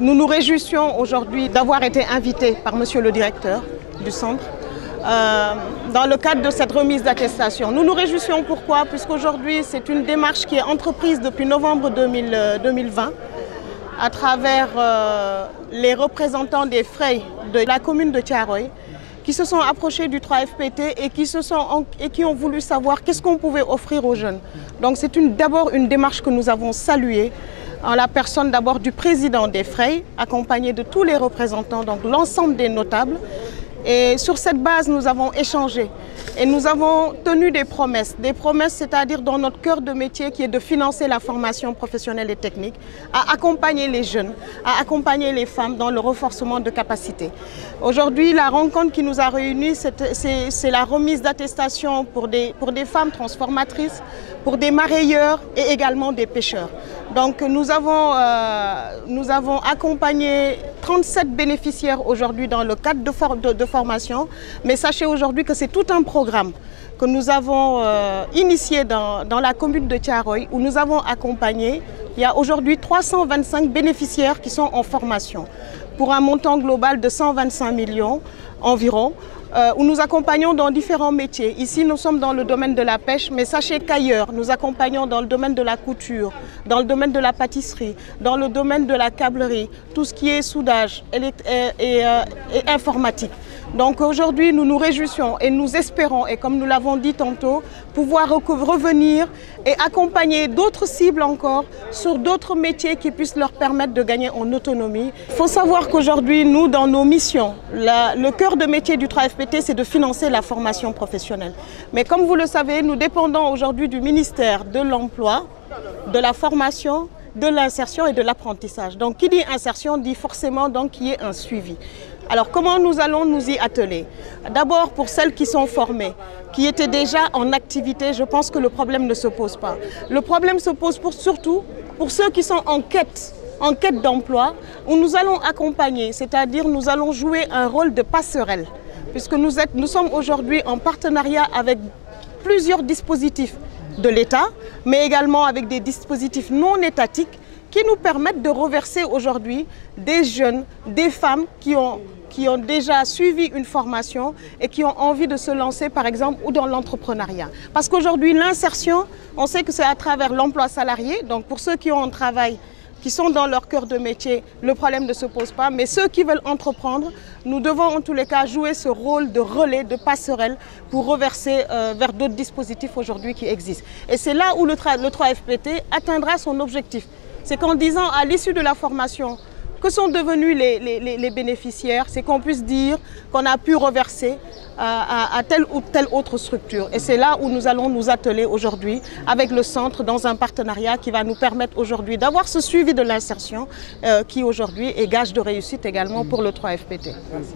Nous nous réjouissons aujourd'hui d'avoir été invités par monsieur le directeur du centre dans le cadre de cette remise d'attestation. Nous nous réjouissons pourquoi? Puisqu'aujourd'hui c'est une démarche qui est entreprise depuis novembre 2020 à travers les représentants des Frey de la commune de Thiaroye qui se sont approchés du 3FPT et qui ont voulu savoir qu'est-ce qu'on pouvait offrir aux jeunes. Donc c'est d'abord une démarche que nous avons saluée en la personne d'abord du président des Frey, accompagné de tous les représentants, donc l'ensemble des notables. Et sur cette base, nous avons échangé et nous avons tenu des promesses c'est-à-dire dans notre cœur de métier qui est de financer la formation professionnelle et technique, à accompagner les jeunes, à accompagner les femmes dans le renforcement de capacités. Aujourd'hui, la rencontre qui nous a réunis, c'est la remise d'attestation pour des femmes transformatrices, pour des marailleurs et également des pêcheurs. Donc nous avons accompagné 37 bénéficiaires aujourd'hui dans le cadre de formation, mais sachez aujourd'hui que c'est tout un programme que nous avons initié dans la commune de Thiaroye où nous avons accompagné. Il y a aujourd'hui 325 bénéficiaires qui sont en formation pour un montant global de 125 millions environ. Où nous accompagnons dans différents métiers. Ici, nous sommes dans le domaine de la pêche, mais sachez qu'ailleurs, nous accompagnons dans le domaine de la couture, dans le domaine de la pâtisserie, dans le domaine de la câblerie, tout ce qui est soudage et informatique. Donc aujourd'hui, nous nous réjouissons et nous espérons, et comme nous l'avons dit tantôt, pouvoir revenir et accompagner d'autres cibles encore sur d'autres métiers qui puissent leur permettre de gagner en autonomie. Il faut savoir qu'aujourd'hui, nous, dans nos missions, le cœur de métier du 3FPT, c'est de financer la formation professionnelle. Mais comme vous le savez, nous dépendons aujourd'hui du ministère de l'Emploi, de la formation, de l'insertion et de l'apprentissage. Donc qui dit insertion dit forcément qu'il y ait un suivi. Alors comment nous allons nous y atteler? D'abord pour celles qui sont formées, qui étaient déjà en activité, je pense que le problème ne se pose pas. Le problème se pose surtout pour ceux qui sont en quête d'emploi, où nous allons accompagner, c'est-à-dire nous allons jouer un rôle de passerelle, puisque nous sommes aujourd'hui en partenariat avec plusieurs dispositifs de l'État, mais également avec des dispositifs non étatiques qui nous permettent de reverser aujourd'hui des jeunes, des femmes qui ont déjà suivi une formation et qui ont envie de se lancer par exemple ou dans l'entrepreneuriat. Parce qu'aujourd'hui l'insertion, on sait que c'est à travers l'emploi salarié, donc pour ceux qui ont un travail, qui sont dans leur cœur de métier, le problème ne se pose pas. Mais ceux qui veulent entreprendre, nous devons en tous les cas jouer ce rôle de relais, de passerelle pour reverser vers d'autres dispositifs aujourd'hui qui existent. Et c'est là où le 3FPT atteindra son objectif. C'est qu'en disant à l'issue de la formation, que sont devenus les bénéficiaires, c'est qu'on puisse dire qu'on a pu reverser à telle ou telle autre structure. Et c'est là où nous allons nous atteler aujourd'hui avec le centre dans un partenariat qui va nous permettre aujourd'hui d'avoir ce suivi de l'insertion qui aujourd'hui est gage de réussite également pour le 3FPT. Merci.